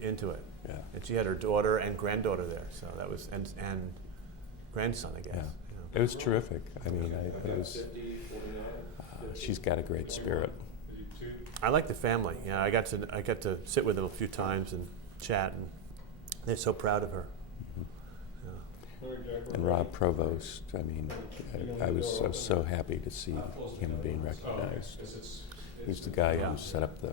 into it. Yeah. And she had her daughter and granddaughter there, so that was, and grandson, I guess. Yeah. You know. It was terrific. I mean, it was. She's got a great spirit. I like the family. Yeah, I got to sit with them a few times and chat, and they're so proud of her. And Rob Provost, I mean, I was so happy to see him being recognized. He's the guy who set up the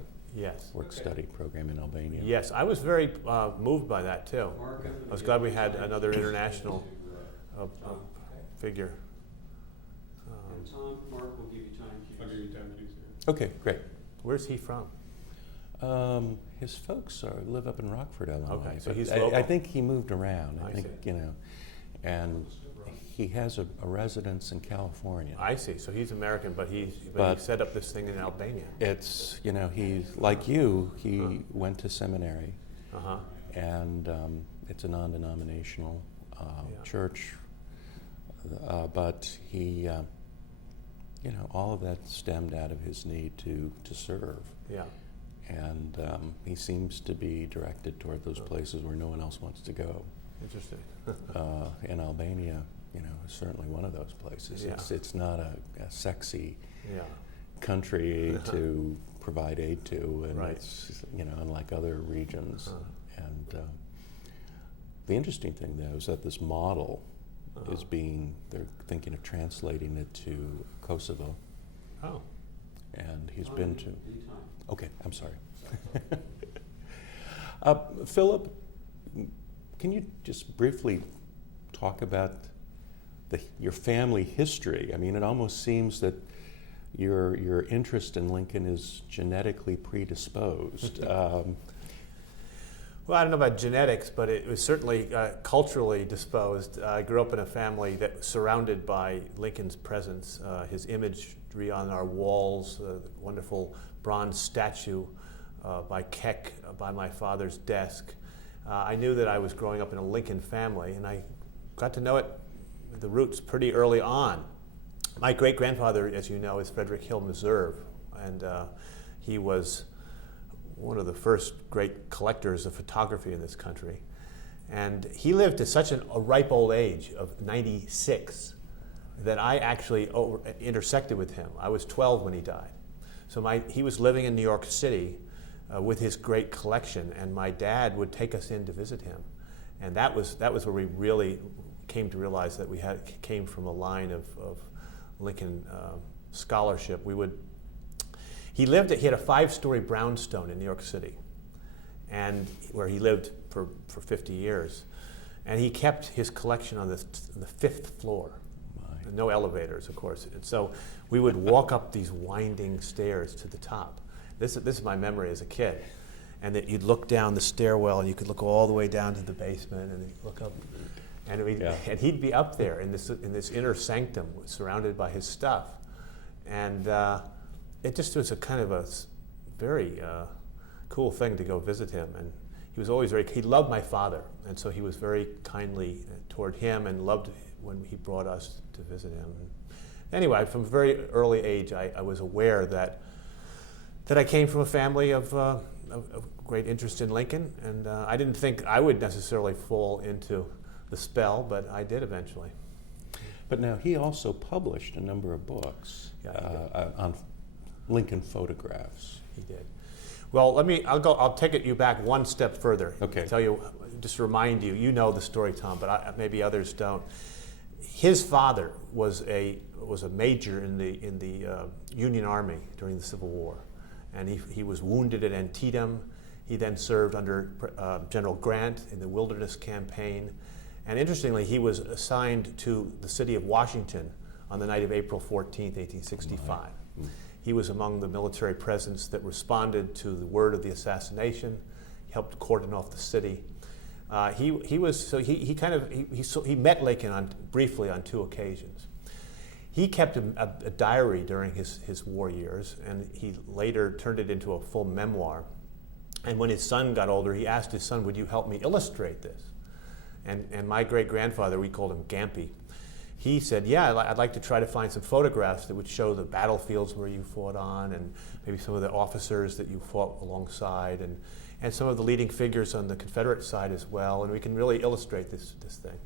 work-study program in Albania. Yes, I was very moved by that too. I was glad we had another international figure. Tom, Mark will give you time keys. I'll give you time keys. Okay, great. Where's he from? His folks live up in Rockford, Illinois. Okay, so but he's I local. think he moved around. I think, see. And he has a residence in California. I see. So he's American, but he set up this thing in Albania. It's, he's like you. He went to seminary, and it's a non-denominational church. But he, all of that stemmed out of his need to serve. Yeah. And he seems to be directed toward those places where no one else wants to go. Interesting. In Albania, is certainly one of those places. Yeah. It's not a sexy country to provide aid to, and it's unlike other regions. And the interesting thing, though, is that this model is they're thinking of translating it to Kosovo. Oh. And he's been to. Okay, I'm sorry. Philip, can you just briefly talk about your family history? I mean, it almost seems that your interest in Lincoln is genetically predisposed. Well, I don't know about genetics, but it was certainly culturally disposed. I grew up in a family that was surrounded by Lincoln's presence, his imagery on our walls, the wonderful bronze statue by Keck by my father's desk. I knew that I was growing up in a Lincoln family, and I got to know the roots pretty early on. My great-grandfather, as you know, is Frederick Hill Meserve, and he was one of the first great collectors of photography in this country. And he lived to such a ripe old age of 96 that I actually intersected with him. I was 12 when he died. So he was living in New York City with his great collection, and my dad would take us in to visit him. And that was where we really came to realize that we came from a line of Lincoln scholarship. He had a 5-story brownstone in New York City, and where he lived for 50 years. And he kept his collection on the 5th floor. No elevators, of course. And so we would walk up these winding stairs to the top. This is my memory as a kid. And that you'd look down the stairwell, and you could look all the way down to the basement, and you'd look up. And he'd be up there in this inner sanctum, surrounded by his stuff. And it just was a kind of a very cool thing to go visit him. And he was always he loved my father, and so he was very kindly toward him and loved when he brought us to visit him. Anyway, from a very early age, I was aware that I came from a family of great interest in Lincoln, and I didn't think I would necessarily fall into the spell, but I did eventually. But now he also published a number of books on Lincoln photographs. He did. Well, I'll take you back one step further. Okay. Tell you, just remind you. You know the story, Tom, but maybe others don't. His father was a major in the Union Army during the Civil War, and he was wounded at Antietam. He then served under General Grant in the Wilderness Campaign, and interestingly, he was assigned to the city of Washington on the night of April 14th, 1865. He was among the military presence that responded to the word of the assassination. He helped cordon off the city. He met Lincoln briefly on 2 occasions. He kept a diary during his war years, and he later turned it into a full memoir. And when his son got older, he asked his son, "Would you help me illustrate this?" And my great-grandfather, we called him Gampy, he said, "Yeah, I'd like to try to find some photographs that would show the battlefields where you fought on, and maybe some of the officers that you fought alongside." and some of the leading figures on the Confederate side as well, and we can really illustrate this thing.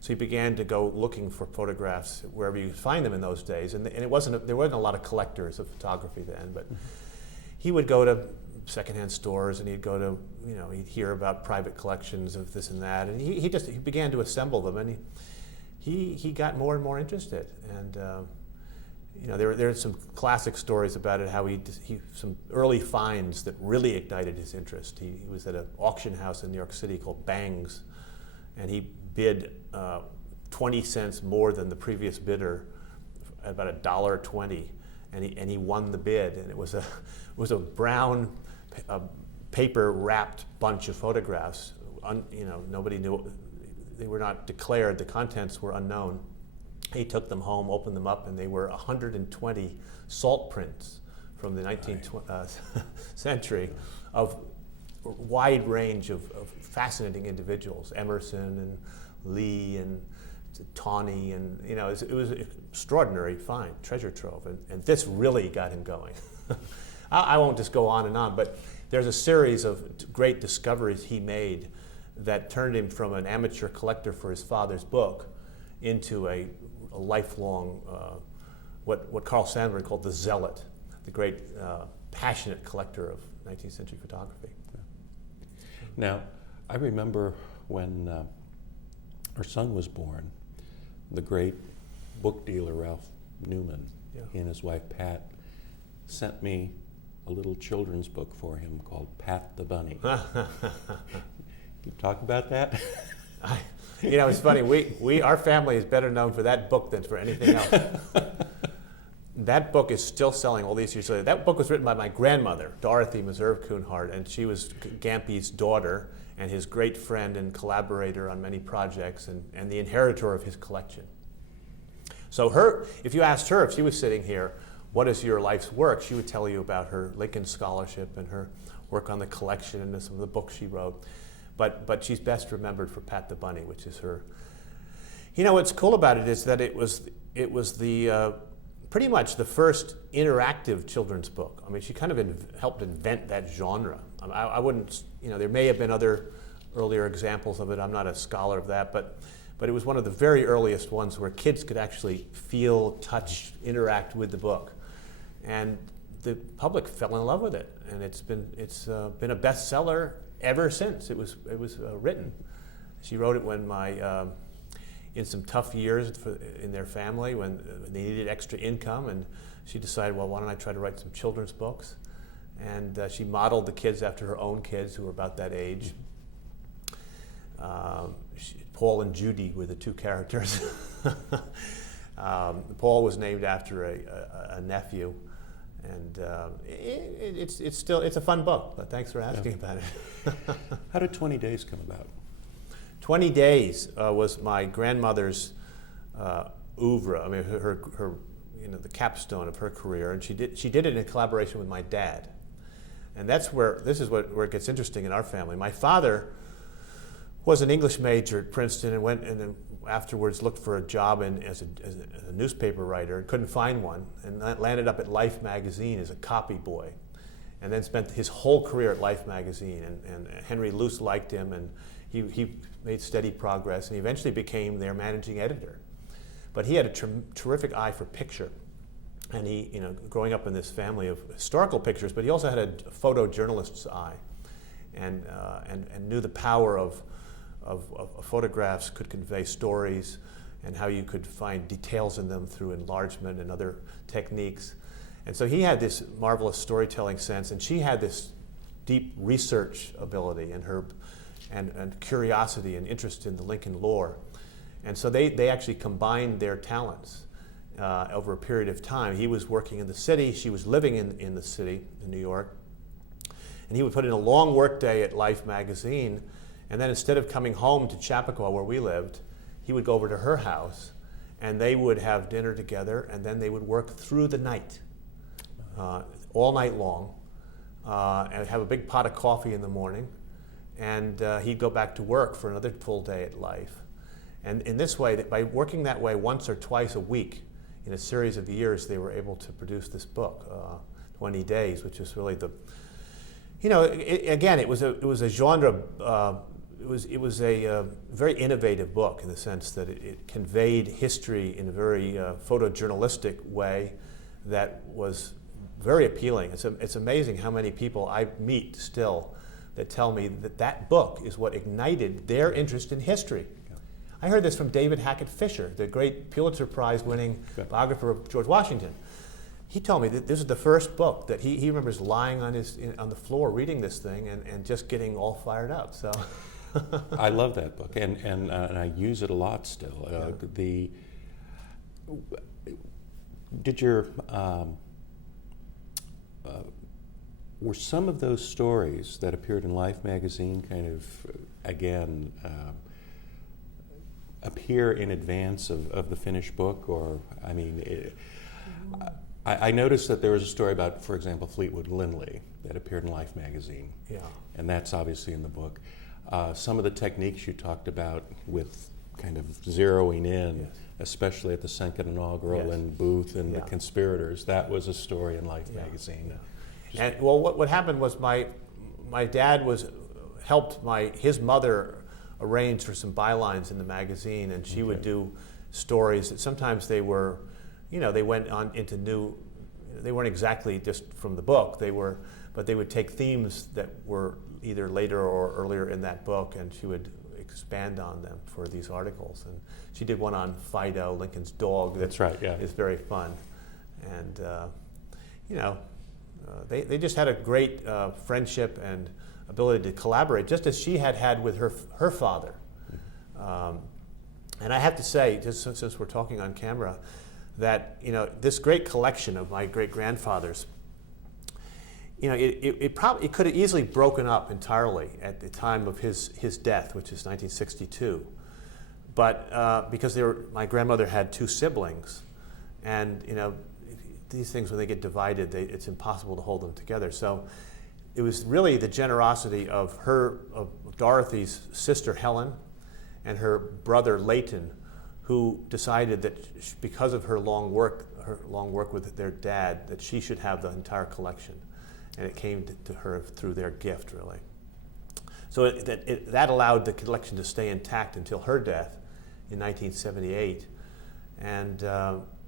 So he began to go looking for photographs wherever you could find them in those days, and there wasn't a lot of collectors of photography then, but he would go to secondhand stores, and he'd go to, he'd hear about private collections of this and that, and he began to assemble them, and he got more and more interested, and there are some classic stories about it, how he some early finds that really ignited his interest. He was at an auction house in New York City called Bang's, and he bid 20 cents more than the previous bidder, about $1.20, and he won the bid, and it was a brown paper wrapped bunch of photographs. Nobody knew, they were not declared, the contents were unknown. He took them home, opened them up, and they were 120 salt prints from the 19th century of a wide range of fascinating individuals, Emerson and Lee and Tawney, and it was an extraordinary find, treasure trove, and this really got him going. I won't just go on and on, but there's a series of great discoveries he made that turned him from an amateur collector for his father's book into a lifelong, what Carl Sandburg called the zealot, the great passionate collector of 19th century photography. Now, I remember when our son was born, the great book dealer Ralph Newman, he and his wife Pat sent me a little children's book for him called Pat the Bunny. Can you talk about that? It's funny. Our family is better known for that book than for anything else. That book is still selling all these years later. That book was written by my grandmother, Dorothy Meserve Kunhardt, and she was Gampy's daughter and his great friend and collaborator on many projects, and the inheritor of his collection. So if you asked her if she was sitting here, what is your life's work, she would tell you about her Lincoln scholarship and her work on the collection and some of the books she wrote. But she's best remembered for Pat the Bunny, which is her. What's cool about it is that it was the pretty much the first interactive children's book. I mean, she kind of helped invent that genre. I wouldn't, there may have been other earlier examples of it. I'm not a scholar of that, but it was one of the very earliest ones where kids could actually feel, touch, interact with the book, and the public fell in love with it, and it's been a bestseller ever since it was written. She wrote it when in some tough years in their family when they needed extra income, and she decided, well, why don't I try to write some children's books? And she modeled the kids after her own kids who were about that age. Paul and Judy were the two characters. Paul was named after a nephew. And it's a fun book, but thanks for asking about it. How did 20 Days come about? 20 Days was my grandmother's oeuvre. I mean, her the capstone of her career, and she did it in collaboration with my dad. And that's where it gets interesting in our family. My father was an English major at Princeton and went and then afterwards looked for a job as a newspaper writer and couldn't find one, and landed up at Life magazine as a copy boy, and then spent his whole career at Life magazine, and Henry Luce liked him, and he made steady progress, and he eventually became their managing editor. But he had a terrific eye for picture, and he, growing up in this family of historical pictures, but he also had a photojournalist's eye, and knew the power of photographs could convey stories, and how you could find details in them through enlargement and other techniques. And so he had this marvelous storytelling sense, and she had this deep research ability and curiosity and interest in the Lincoln lore. And so they actually combined their talents over a period of time. He was working in the city, she was living in the city, in New York, and he would put in a long work day at Life magazine. And then instead of coming home to Chappaqua, where we lived, he would go over to her house, and they would have dinner together, and then they would work through the night, all night long, and have a big pot of coffee in the morning, and he'd go back to work for another full day at Life. And in this way, by working that way once or twice a week in a series of years, they were able to produce this book, 20 Days, which is really Again, it was a genre. It was a very innovative book in the sense that it conveyed history in a very photojournalistic way that was very appealing. It's amazing how many people I meet still that tell me that book is what ignited their interest in history. Yeah. I heard this from David Hackett Fisher, the great Pulitzer Prize-winning biographer of George Washington. He told me that this is the first book that he remembers lying on the floor reading this thing and just getting all fired up. So, I love that book, and I use it a lot still. Were some of those stories that appeared in Life magazine kind of, again, appear in advance of the finished book? Or, I mean, I noticed that there was a story about, for example, Fleetwood Lindley that appeared in Life magazine. Yeah. And that's obviously in the book. Some of the techniques you talked about with kind of zeroing in, yes, especially at the second inaugural, yes, and Booth and the conspirators, that was a story in Life magazine. Yeah. And well, what happened was my dad helped his mother arrange for some bylines in the magazine, and she would do stories that sometimes they were, they went on into they weren't exactly just from the book, but they would take themes that were either later or earlier in that book, and she would expand on them for these articles. And she did one on Fido, Lincoln's dog. That's right, yeah. Is very fun. And, they just had a great friendship and ability to collaborate, just as she had with her father. And I have to say, just since we're talking on camera, that this great collection of my great-grandfathers, it could have easily broken up entirely at the time of his death, which is 1962. But because my grandmother had two siblings, and these things, when they get divided, it's impossible to hold them together. So it was really the generosity of Dorothy's sister Helen and her brother Leighton, who decided that because of her long work with their dad, that she should have the entire collection, and it came to her through their gift, really. So that allowed the collection to stay intact until her death in 1978, and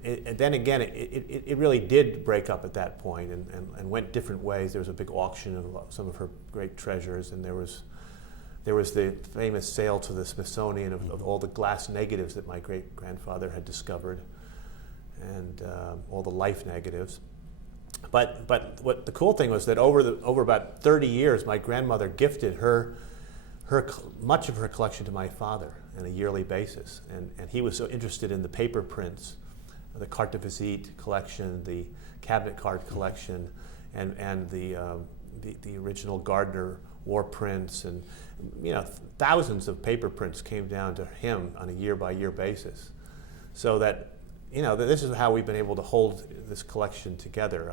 then again, it really did break up at that point and went different ways. There was a big auction of some of her great treasures, and there was the famous sale to the Smithsonian of all the glass negatives that my great-grandfather had discovered, and all the life negatives. But what the cool thing was that over about 30 years, my grandmother gifted much of her collection to my father on a yearly basis, and he was so interested in the paper prints, the carte de visite collection, the cabinet card collection, and the original Gardner war prints, and thousands of paper prints came down to him on a year-by-year basis. So that this is how we've been able to hold this collection together.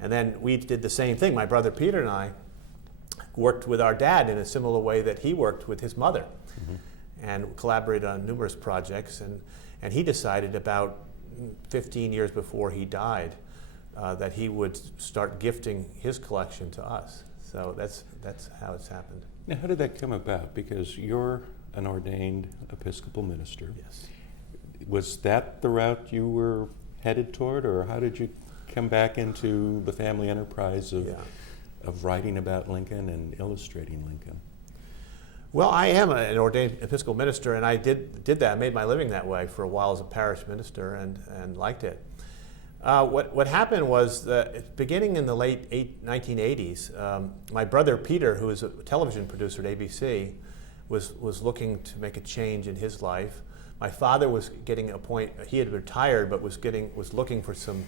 And then we did the same thing. My brother Peter and I worked with our dad in a similar way that he worked with his mother, and collaborated on numerous projects. And he decided about 15 years before he died that he would start gifting his collection to us. So that's how it's happened. Now, how did that come about? Because you're an ordained Episcopal minister. Yes. Was that the route you were headed toward, or how did you come back into the family enterprise of writing about Lincoln and illustrating Lincoln? Well, I am an ordained Episcopal minister, and I did that. I made my living that way for a while as a parish minister, and liked it. What happened was that beginning in the late 1980s, my brother Peter, who was a television producer at ABC, was looking to make a change in his life. My father was getting a point. He had retired, but was looking for some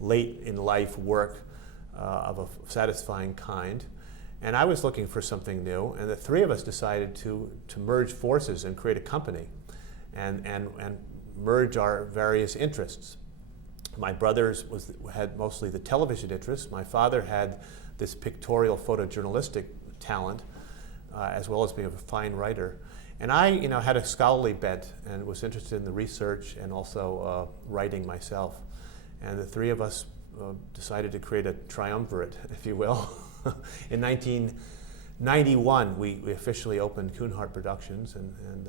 late in life work of a satisfying kind. And I was looking for something new, and the three of us decided to merge forces and create a company and merge our various interests. My brothers had mostly the television interest. My father had this pictorial photojournalistic talent, as well as being a fine writer. And I had a scholarly bent and was interested in the research and also writing myself. And the three of us decided to create a triumvirate, if you will. in 1991, we officially opened Kunhardt Productions, and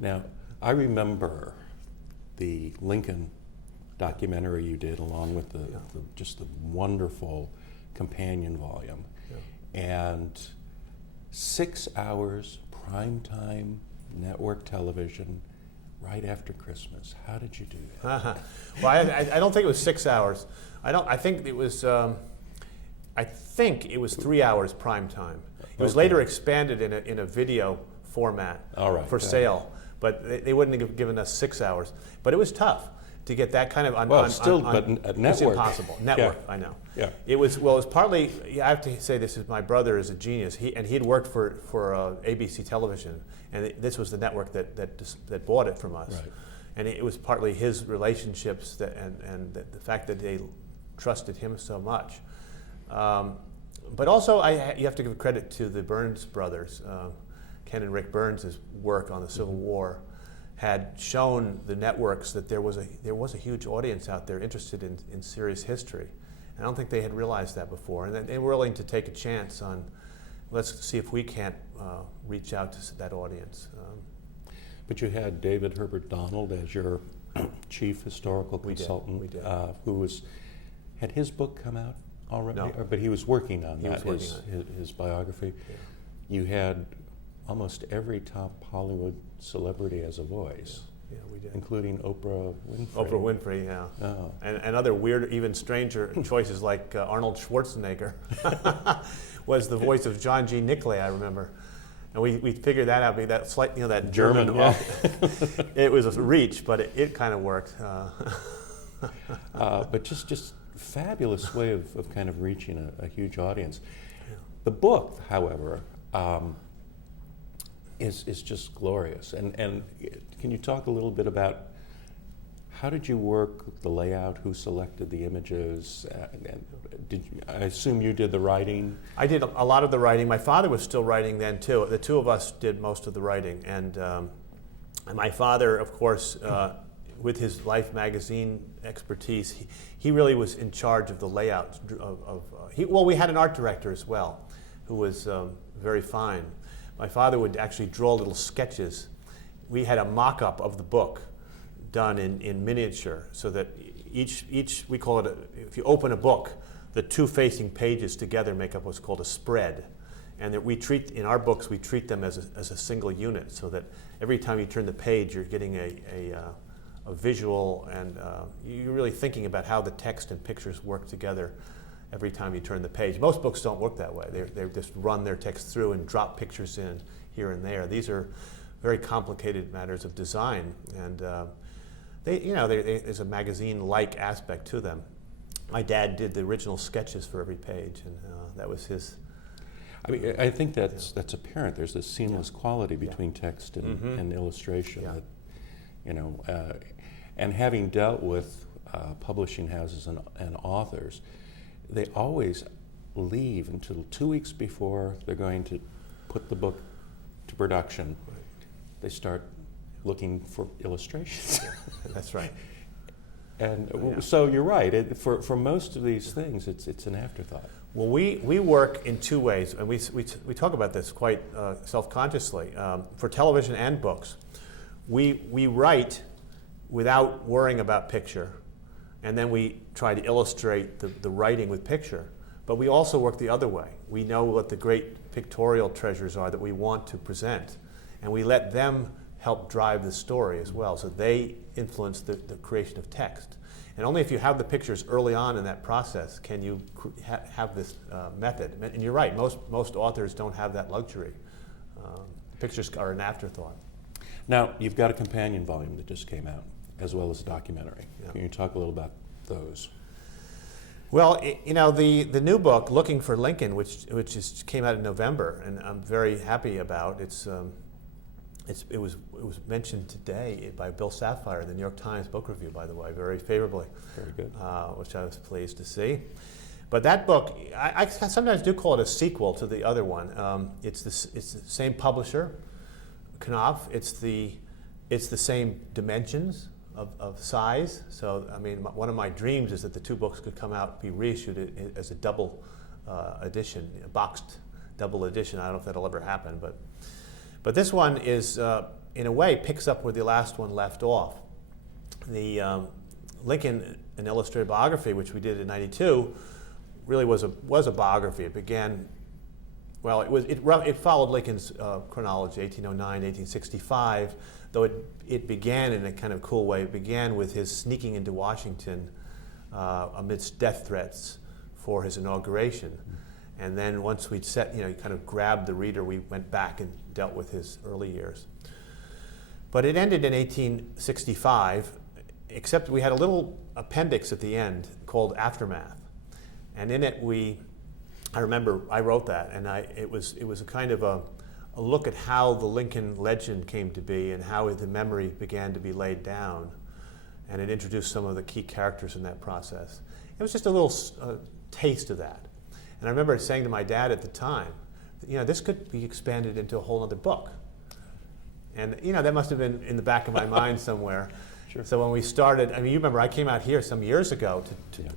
Now, I remember the Lincoln documentary you did, along with just the wonderful companion volume, and 6 hours primetime network television right after Christmas. How did you do that? Well, I don't think it was 6 hours. I think it was. I think it was 3 hours prime time. It was later expanded in a video format for sale, but they wouldn't have given us 6 hours. But it was tough to get that kind of network. It's impossible. Network, I know. Yeah. It was partly. I have to say this is my brother is a genius. He'd worked for ABC Television, and this was the network that bought it from us. Right. And it was partly his relationships and the fact that they trusted him so much. But also, you have to give credit to the Burns brothers. Ken and Rick Burns' work on the Civil War had shown the networks that there was a huge audience out there interested in serious history. I don't think they had realized that before, and they were willing to take a chance on, let's see if we can't reach out to that audience. But you had David Herbert Donald as your chief historical consultant, we did. Who had his book come out already? No. But he was working on that, was working on his biography. Yeah. You had almost every top Hollywood celebrity as a voice. Yeah, we did. Including Oprah Winfrey. Oprah Winfrey, yeah. Oh. And other weird, even stranger choices like Arnold Schwarzenegger was the voice of John G. Nickley, I remember. And we figured that out, that slight, that German. It was a reach, but it kind of worked. But just fabulous way of kind of reaching a huge audience. Yeah. The book, however, is just glorious. And can you talk a little bit about how did you work the layout? Who selected the images? I assume you did the writing? I did a lot of the writing. My father was still writing then too. The two of us did most of the writing. And my father, of course, with his Life magazine expertise, he really was in charge of the layout. We had an art director as well, who was very fine. My father would actually draw little sketches. We had a mock-up of the book done in miniature, so that each we call it, if you open a book, the two facing pages together make up what's called a spread. And that in our books, we treat them as a single unit, so that every time you turn the page, you're getting a visual, and you're really thinking about how the text and pictures work together every time you turn the page. Most books don't work that way. They just run their text through and drop pictures in here and there. These are very complicated matters of design, and there's a magazine-like aspect to them. My dad did the original sketches for every page, and that was his. I mean, I think that's apparent. There's this seamless quality between text and illustration. That, and having dealt with publishing houses and authors, they always leave until 2 weeks before they're going to put the book to production. Right. They start looking for illustrations. That's right. And so you're right. For most of these things, it's an afterthought. Well, we work in two ways, and we talk about this quite self-consciously. For television and books, we write without worrying about picture, and then we try to illustrate the writing with picture. But we also work the other way. We know what the great pictorial treasures are that we want to present, and we let them help drive the story as well. So they influence the creation of text. And only if you have the pictures early on in that process can you have this method. And you're right, most authors don't have that luxury. Pictures are an afterthought. Now, you've got a companion volume that just came out, as well as a documentary. Yeah. Can you talk a little about those? Well, the new book, Looking for Lincoln, which came out in November, and I'm very happy about. It was mentioned today by Bill Sapphire in the New York Times Book Review, by the way, very favorably. Very good. Which I was pleased to see. But that book, I sometimes do call it a sequel to the other one. It's the same publisher, Knopf. It's the same dimensions of size. So, I mean, one of my dreams is that the two books could come out, be reissued as a double edition, a boxed double edition. I don't know if that'll ever happen, but this one is, in a way, picks up where the last one left off. The Lincoln, an illustrated biography, which we did in '92, really was a biography. It began, well, it followed Lincoln's chronology, 1809, 1865, though it began in a kind of cool way. It began with his sneaking into Washington amidst death threats for his inauguration. And then once we'd kind of grabbed the reader, we went back and dealt with his early years. But it ended in 1865, except we had a little appendix at the end called Aftermath. And in it I remember I wrote that, and it was a kind of a look at how the Lincoln legend came to be and how the memory began to be laid down. And it introduced some of the key characters in that process. It was just a little taste of that. And I remember saying to my dad at the time, this could be expanded into a whole other book. And that must have been in the back of my mind somewhere. Sure. So when we started, you remember I came out here some years ago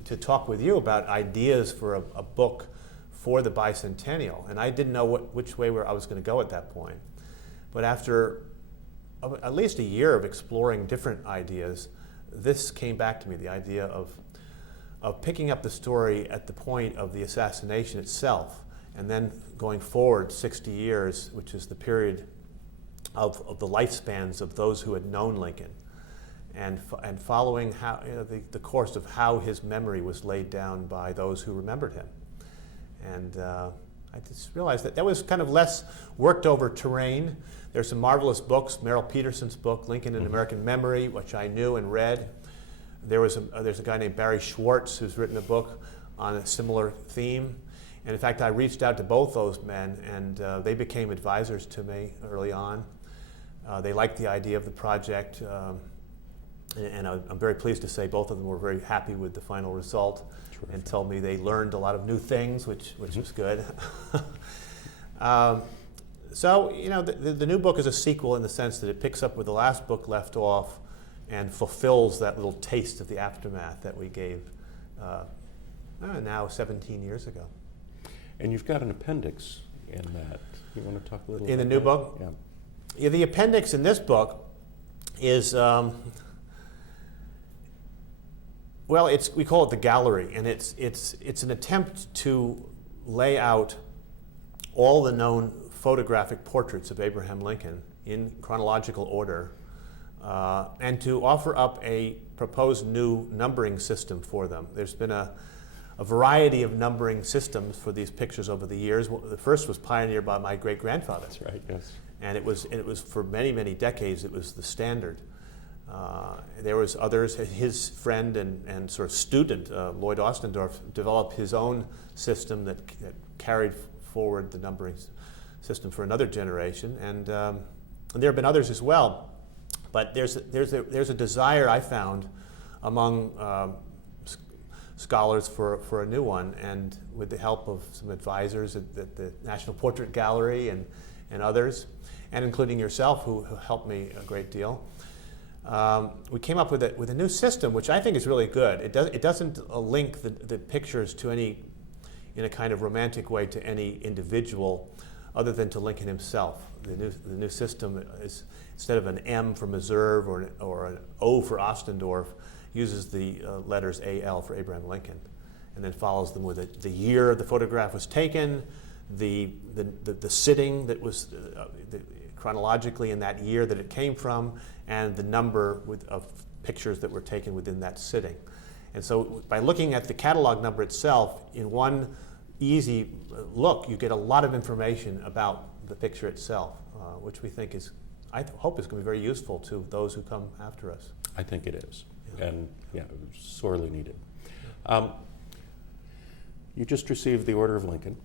to talk with you about ideas for a book for the bicentennial, and I didn't know which way I was going to go at that point. But after at least a year of exploring different ideas, this came back to me, the idea of picking up the story at the point of the assassination itself, and then going forward 60 years, which is the period of the lifespans of those who had known Lincoln, and following how the course of how his memory was laid down by those who remembered him. And I just realized that was kind of less worked over terrain. There's some marvelous books, Merrill Peterson's book, Lincoln in American Memory, which I knew and read. There's a guy named Barry Schwartz who's written a book on a similar theme. And in fact, I reached out to both those men, and they became advisors to me early on. They liked the idea of the project, and I'm very pleased to say both of them were very happy with the final result. Terrific. And told me they learned a lot of new things, which was good. So, the new book is a sequel in the sense that it picks up where the last book left off and fulfills that little taste of the aftermath that we gave now 17 years ago. And you've got an appendix in that. You want to talk a little in about the new that? book? Yeah. Yeah, the appendix in this book is, we call it the gallery, and it's an attempt to lay out all the known photographic portraits of Abraham Lincoln in chronological order, and to offer up a proposed new numbering system for them. There's been a variety of numbering systems for these pictures over the years. The first was pioneered by my great-grandfather. That's right, yes. And it was for many, many decades, it was the standard. There was others. His friend and sort of student, Lloyd Ostendorf, developed his own system that carried forward the numbering system for another generation. And there have been others as well. But there's a desire I found among scholars for a new one, and with the help of some advisors at the National Portrait Gallery and others, and including yourself, who helped me a great deal. We came up with a new system, which I think is really good. It doesn't link the pictures to in a kind of romantic way to any individual, other than to Lincoln himself. The new system is, instead of an M for Meserve or an O for Ostendorf, uses the letters AL for Abraham Lincoln, and then follows them with the year the photograph was taken, the sitting that was chronologically in that year that it came from, and the number of pictures that were taken within that sitting. And so by looking at the catalog number itself, in one easy look, you get a lot of information about the picture itself, which we think I hope is going to be very useful to those who come after us. I think it is, and sorely needed. You just received the Order of Lincoln,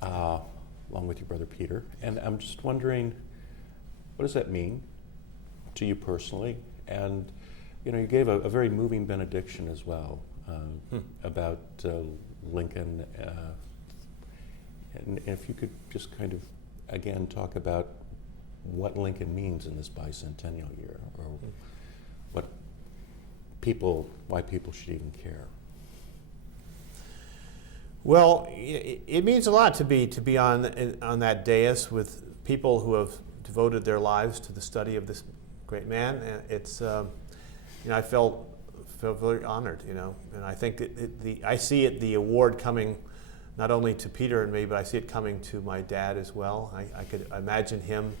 along with your brother Peter, and I'm just wondering, what does that mean to you personally? And you gave a very moving benediction as well about Lincoln, and if you could just kind of again talk about what Lincoln means in this bicentennial year, or why people should even care. Well, it means a lot to be on that dais with people who have devoted their lives to the study of this great man. And it's I felt very honored, and I think I see the award coming not only to Peter and me, but I see it coming to my dad as well. I could imagine him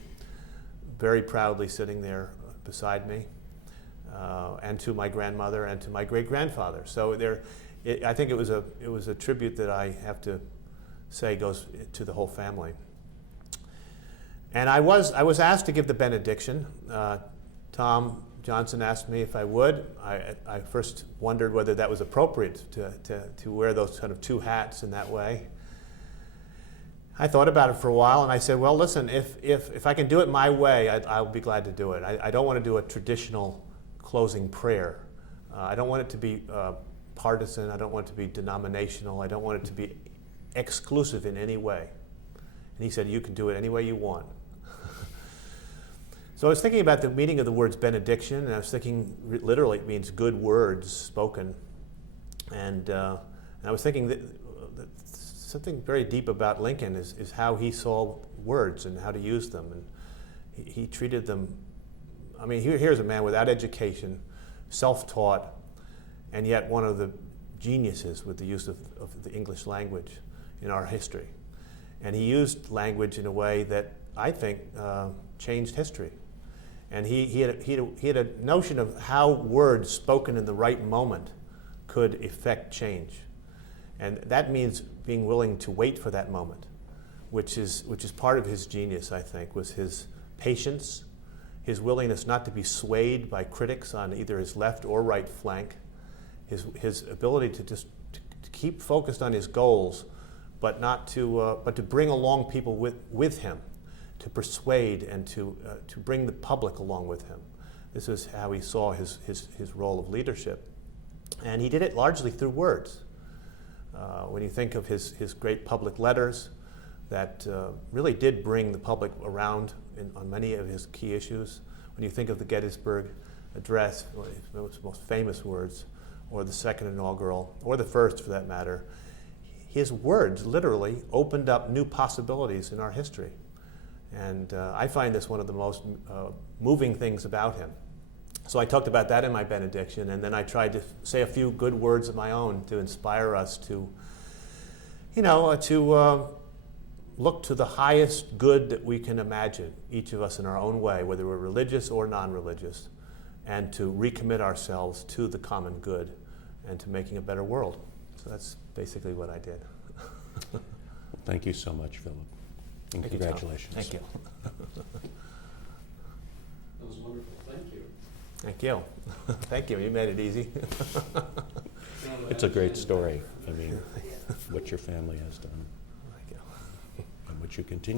very proudly sitting there beside me, and to my grandmother and to my great-grandfather. So I think it was a tribute that I have to say goes to the whole family. And I was asked to give the benediction. Tom Johnson asked me if I would. I first wondered whether that was appropriate to wear those kind of two hats in that way. I thought about it for a while, and I said, well, listen, if I can do it my way, I'll be glad to do it. I don't want to do a traditional closing prayer. I don't want it to be partisan. I don't want it to be denominational. I don't want it to be exclusive in any way. And he said, you can do it any way you want. So I was thinking about the meaning of the words benediction, and I was thinking literally it means good words spoken. And I was thinking that something very deep about Lincoln is how he saw words and how to use them. And he treated them, I mean, here's a man without education, self-taught, and yet one of the geniuses with the use of the English language in our history. And he used language in a way that I think changed history. And he had a notion of how words spoken in the right moment could effect change. And that means being willing to wait for that moment, which is part of his genius, I think, was his patience, his willingness not to be swayed by critics on either his left or right flank, his ability to keep focused on his goals, but to bring along people with him, to persuade and to bring the public along with him. This is how he saw his role of leadership. And he did it largely through words. When you think of his great public letters that really did bring the public around on many of his key issues, when you think of the Gettysburg Address, his most famous words, or the second inaugural, or the first for that matter, his words literally opened up new possibilities in our history. And I find this one of the most moving things about him. So I talked about that in my benediction, and then I tried to say a few good words of my own to inspire us to look to the highest good that we can imagine, each of us in our own way, whether we're religious or non-religious, and to recommit ourselves to the common good and to making a better world. So that's basically what I did. Thank you so much, Philip. And Thank congratulations. You, Thank you. That was wonderful. Thank you. Thank you. Thank you. You made it easy. It's a great story. I mean, what your family has done Thank you. and what you continue.